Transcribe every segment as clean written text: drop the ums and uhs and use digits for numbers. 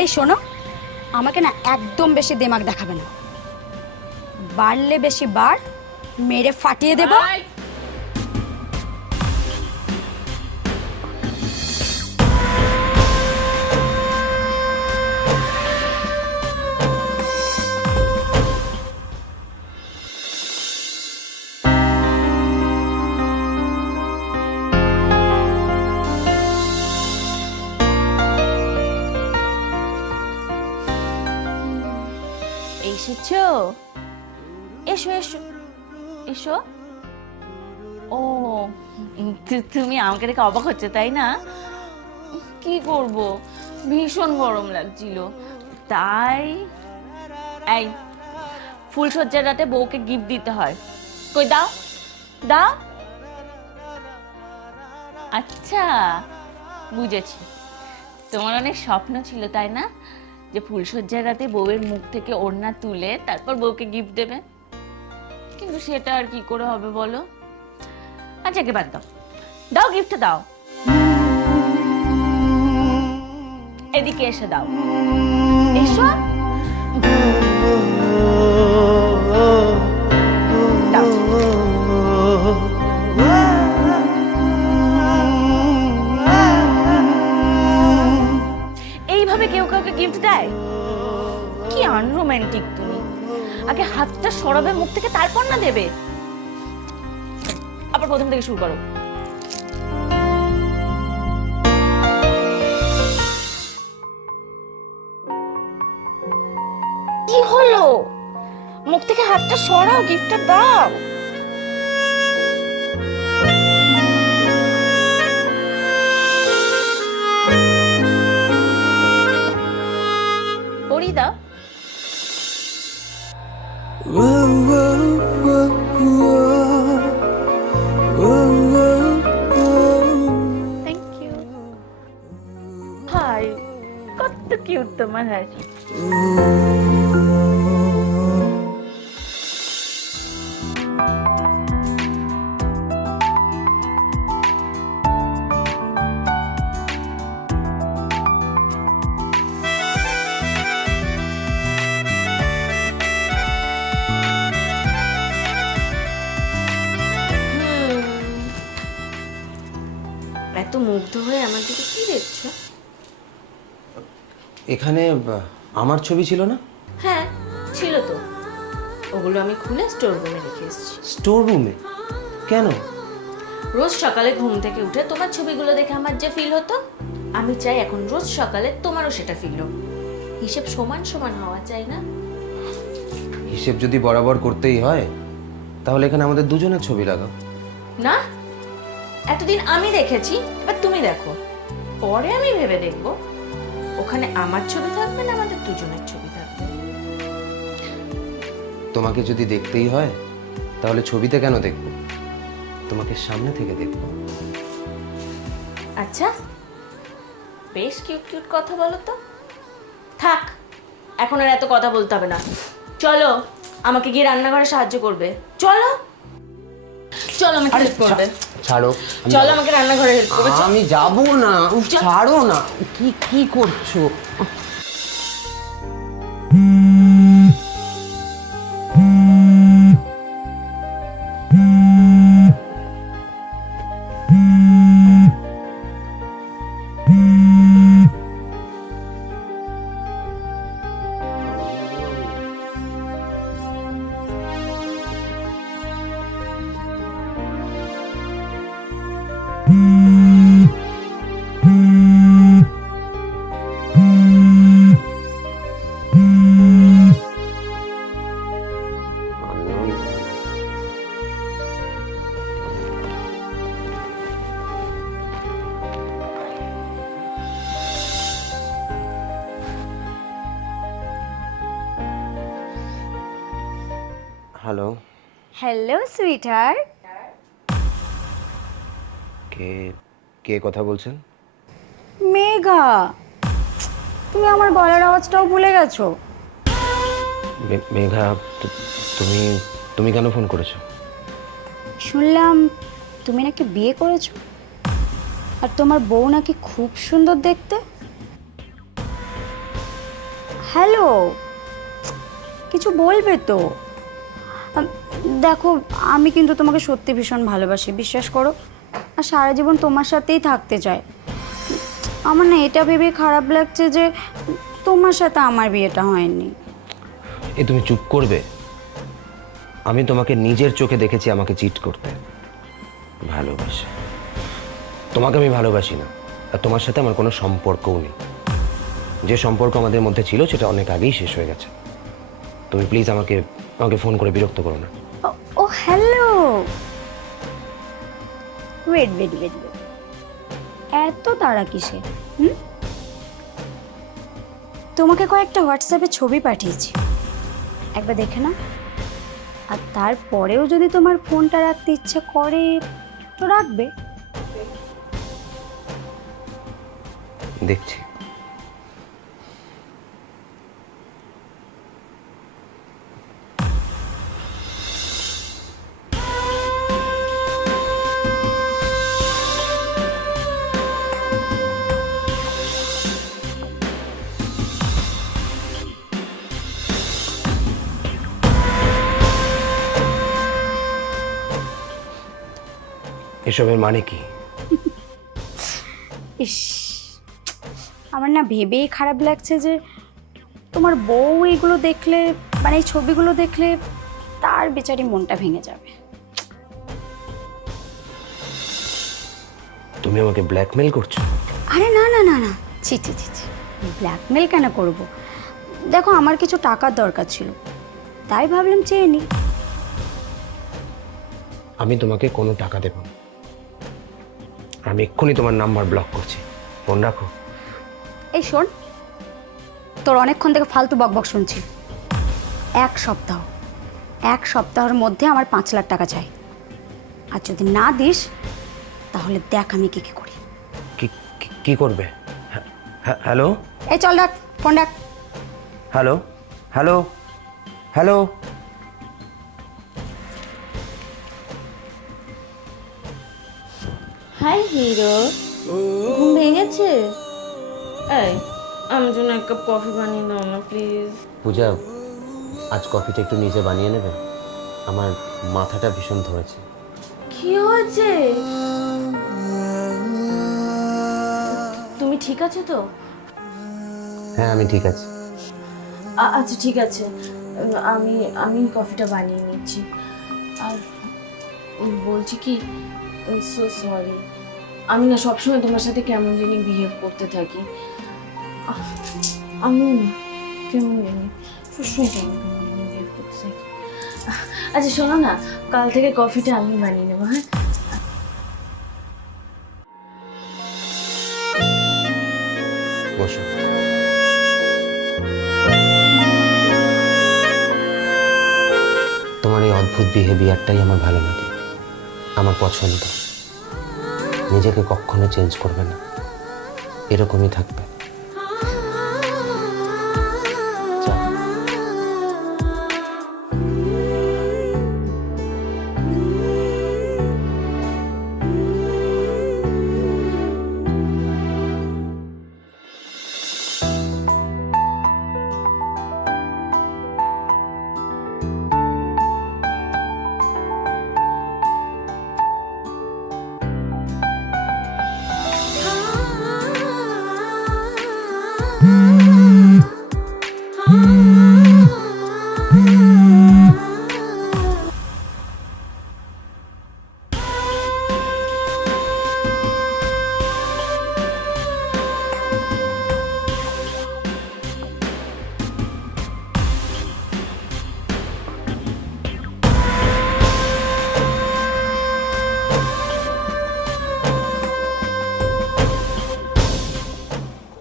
এই শোনো, আমাকে না একদম বেশি দিমাগ দেখাবে না। বাড়লে বেশি বার, মেরে ফাটিয়ে দেব। এসেছো? এসো এসো এসো। ও, তুমি আমাকে দেখে অবাক হচ্ছে তাই না? কি করব, ভীষণ গরম লাগছিল তাই। এই ফুলসজ্জার রাতে বউকে গিফট দিতে হয়, কই দাও দাও। আচ্ছা বুঝেছি, তোমার অনেক স্বপ্ন ছিল তাই না, যে ফুলসজ্জার রাতে বউয়ের মুখ থেকে ওড়না তুলে তারপর বউকে গিফট দেবে। কিন্তু সেটা আর কি করে হবে বলো? আচ্ছা কে বাদ দাও, দাও গিফট দাও। এদিকে এসে দাও, এসো দাও। এইভাবে কেউ কাউকে গিফট দেয়? কি আনরোম্যান্টিক তুমি। আগে হাতটা সরাবে মুখ থেকে তারপর না দেবে। আবার প্রথম থেকে শুরু করো। কি হলো, মুখ থেকে হাতটা সরাও, গিফটটা দাও। পরিয়ে দাও। Thank you. হাই, কত কিউট তোমার হাসি। এত মুগ্ধ হয়ে আমার দিকে কি দেখছো? এখানে আমার ছবি ছিল না? হ্যাঁ ছিল তো, ওগুলো আমি খুলে স্টোর রুমে রেখে এসেছি। স্টোর রুমে? কেন? রোজ সকালে ঘুম থেকে উঠে তোমার ছবিগুলো দেখে আমার যে ফিল হতো, আমি চাই এখন রোজ সকালে তোমারও সেটা ফিল হোক। হিসেব সমান সমান হওয়া চাই না? হিসেব যদি বরাবর করতেই হয় তাহলে এখানে আমাদের দুজনের ছবি লাগাও। না, এতদিন আমি দেখেছি, এবার তুমি দেখো। পরে আমি ভেবে দেখব ওখানে আমার ছবি থাকবে না আমাদের দুজনের ছবি থাকবে। তোমাকে যদি দেখতেই হয় তাহলে ছবিতে কেন দেখবো, তোমাকে সামনে থেকে দেখবো। আচ্ছা, বেশ কিউট কিউট কথা বলো তো। থাক, এখন আর এত কথা বলতে হবে না। চলো, আমাকে গিয়ে রান্নাঘরে সাহায্য করবে। চলো চলো, আমাকে হেল্প করবে। ছাড়ো, চলো, আমাকে রান্নাঘরে হেল্প করবে। আমি যাবো না, ছাড়ো না। কি কি করছো? হ্যালো। Hello sweetheart. কে কে কথা বলছেন? মেঘা, তুমি আমার গলার আওয়াজটাও ভুলে গেছো? মেঘা, তুমি তুমি কেন ফোন করেছো? শুনলাম তুমি নাকি বিয়ে করেছো, আর তোমার বউ নাকি খুব সুন্দর দেখতে। হ্যালো, কিছু বলবে তো? দেখো, আমি কিন্তু তোমাকে সত্যি ভীষণ ভালোবাসি, বিশ্বাস করো। আর সারা জীবন তোমার সাথেই থাকতে চাই। আমার না এটা ভেবে খারাপ লাগছে যে তোমার সাথে আমার বিয়েটা হয়নি। তুমি চুপ করবে? আমি তোমাকে নিজের চোখে দেখেছি আমাকে চিট করতে। ভালোবাসা? তোমাকে আমি ভালোবাসি না, আর তোমার সাথে আমার কোনো সম্পর্কও নেই। যে সম্পর্ক আমাদের মধ্যে ছিল সেটা অনেক আগেই শেষ হয়ে গেছে। তুমি প্লিজ আমাকে আমাকে ফোন করে বিরক্ত করো না। ও হ্যালো, ওয়েট ওয়েট ওয়েট, এত তাড়া কিসে? তোমাকে কয়েকটা হোয়াটসঅ্যাপে ছবি পাঠিয়েছি, একবার দেখে না। আর তারপরেও যদি তোমার ফোনটা রাখতে ইচ্ছে করে তো রাখবে। দেখছি। এসবের মানে কি? ইস, আমার না ভেবেই খারাপ লাগছে যে তোমার বউ এইগুলো দেখলে, মানে এই ছবিগুলো দেখলে তার বেচারি মনটা ভেঙে যাবে। তুমি আমাকে ব্ল্যাকমেল করছো? আরে না না না না, ছি ছি ছি ছি, ব্ল্যাকমেল কেন করব? দেখো, আমার কিছু টাকার দরকার ছিল, তাই ভাবলাম চেয়ে নি। আমি তোমাকে কোনো টাকা দেব না। আমি এক্ষুনি তোমার নাম্বার ব্লক করছি। ফোন রাখো। এই শোন, তোর অনেকক্ষণ থেকে ফালতু বকবক শুনছি। এক সপ্তাহের মধ্যে আমার 5 লাখ টাকা চাই। আর যদি না দিস তাহলে দেখ আমি কি কি করি। কি করবে? হ্যালো? এই চল রাখ, ফোন রাখ। Hello? Hello? Hello? Hi hero, ঘুম ভেঙেছে? এই, আমার জন্য এক কাপ কফি বানিয়ে দাও না প্লিজ। পূজা, আজ কফিটা একটু নিজে বানিয়ে নেবে? আমার মাথাটা ভীষণ ধরেছে। কি হয়েছে? তুমি ঠিক আছো তো? হ্যাঁ, আমি ঠিক আছি। আচ্ছা ঠিক আছে, আমি আমি কফিটা বানিয়ে নিচ্ছি। আর বলছি কি, সো সরি, আমি না সবসময় তোমার সাথে কেমন জানি বিহেভ করতে থাকি। আমি না কেমন জানি সবসময় কেমন কেমন বিহেভ করতে থাকি। আচ্ছা শোনো না, কাল থেকে কফিটা আমি বানিয়ে নেবো। হ্যাঁ, বসো। তোমার এই অদ্ভুত বিহেভিয়ারটাই আমার ভালো লাগে, আমার পছন্দ। নিজেকে কখনো চেঞ্জ করবে না, এরকমই থাকবে।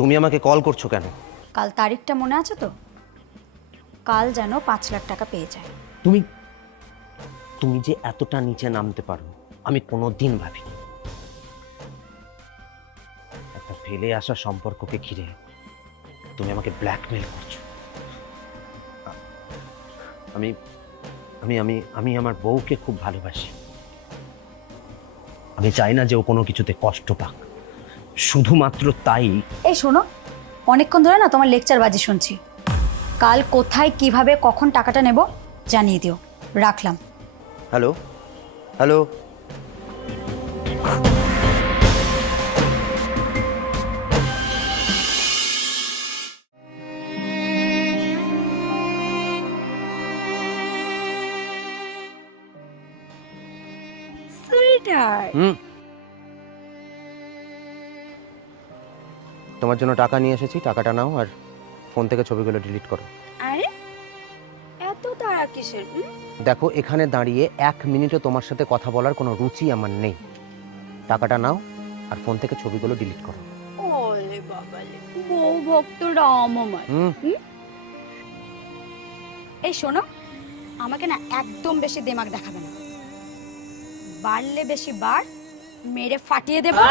তুমি আমাকে কল করছো কেন? কাল তারিখটা মনে আছে তো? কাল যেন 5 লাখ টাকা পেয়ে যায়। তুমি যে এতটা নিচে নামতে পারো আমি কোনোদিন ভাবিনি। একটা ফেলে আসা সম্পর্ককে ঘিরে তুমি আমাকে ব্ল্যাকমেল করছো। আমি আমি আমি আমি আমার বউকে খুব ভালোবাসি। আমি চাই না যে ও কোনো কিছুতে কষ্ট পাক, শুধুমাত্র তাই। এই শোনো, অনেকক্ষণ ধরে না তোমার লেকচার বাজি শুনছি। কাল কোথায় কিভাবে কখন টাকাটা নেব জানিয়ে দিও। রাখলাম। Hello hello. সুইটহার্ট, তোমার জন্য টাকা নিয়ে এসেছি, টাকাটা নাও আর ফোন থেকে ছবিগুলো ডিলিট করো। আরে এত তাড়া কিসের? দেখো, এখানে দাঁড়িয়ে 1 মিনিটও তোমার সাথে কথা বলার কোনো রুচি আমার নেই। টাকাটা নাও আর ফোন থেকে ছবিগুলো ডিলিট করো। ওলে বাবালে, বউ ভক্ত রাম আমার। এই শোনো, আমাকে না একদম বেশি দিমাগ দেখাবে না। বাড়লে বেশি বার, মেরে ফাটিয়ে দেবো।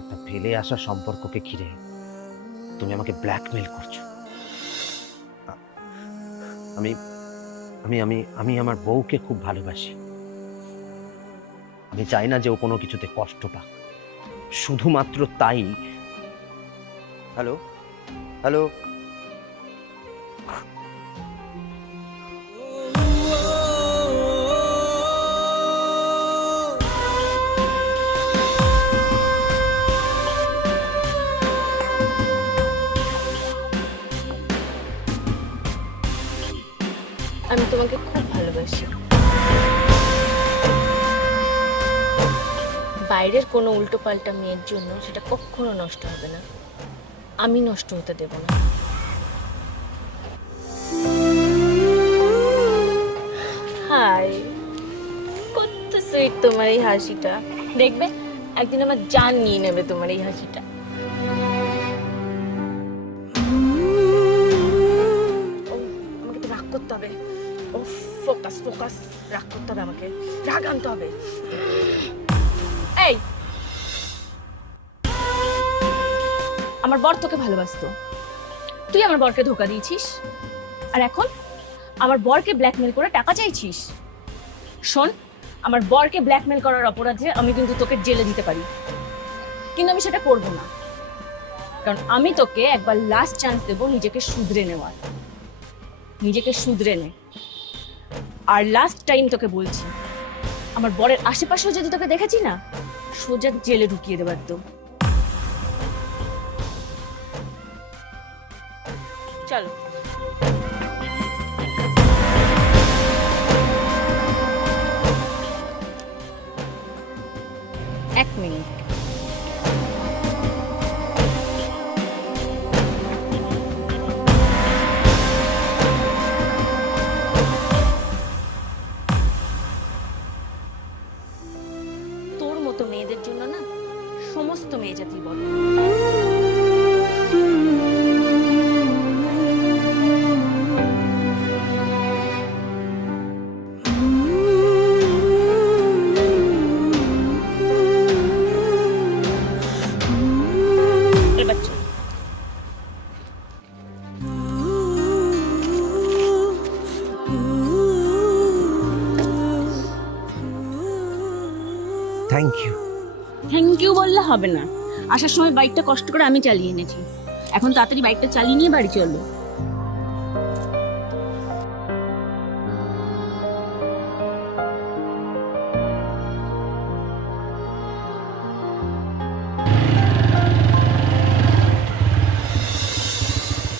একটা ফেলে আসা সম্পর্ককে ঘিরে তুমি আমাকে ব্ল্যাকমেল করছো। আমি আমি আমি আমি আমার বউকে খুব ভালোবাসি। আমি চাই না যে ও কোনো কিছুতে কষ্ট পাক, শুধুমাত্র তাই। Hello hello. আমি তোমাকে খুব ভালোবাসি। বাইরের কোনো উল্টোপাল্টা মেয়ের জন্য সেটা কখনো নষ্ট হবে না, আমি নষ্ট হতে দেব না। হাই, কত সুইট তোমার এই হাসিটা। দেখবে একদিন আমার জান নিয়ে নেবে তোমার এই হাসিটা। আমাকে তো রাগ করতে হবে। ও ফোকাস ফোকাস, রাগ করতে হবে, আমাকে রাগ আনতে হবে। এই, আমার বর তোকে ভালোবাসতো, তুই আমার বরকে ধোকা দিয়েছিস, আর এখন আমার বরকে ব্ল্যাকমেল করে টাকা চাইছিস। শোন, আমার বরকে ব্ল্যাকমেল করার অপরাধে আমি কিন্তু তোকে জেলে দিতে পারি, কিন্তু আমি সেটা করব না, কারণ আমি তোকে একবার লাস্ট চান্স দেব নিজেকে শুধরে নেওয়ার। নিজেকে শুধরে নে। আর লাস্ট টাইম তোকে বলছি, আমার বরের আশেপাশেও যদি তোকে দেখেছি না, সোজা জেলে ঢুকিয়ে দেবো একদম। চলো। এক মিনিট। তোর মতো মেয়েদের জন্য না সমস্ত মেয়ে জাতি বলে। এবার চল। Thank you. থ্যাংক ইউ বললে হবে না, আসার সময় বাইকটা কষ্ট করে আমি চালিয়ে এনেছি, এখন তাড়াতাড়ি বাইকটা চালিয়ে নিয়ে বাড়ি চলো।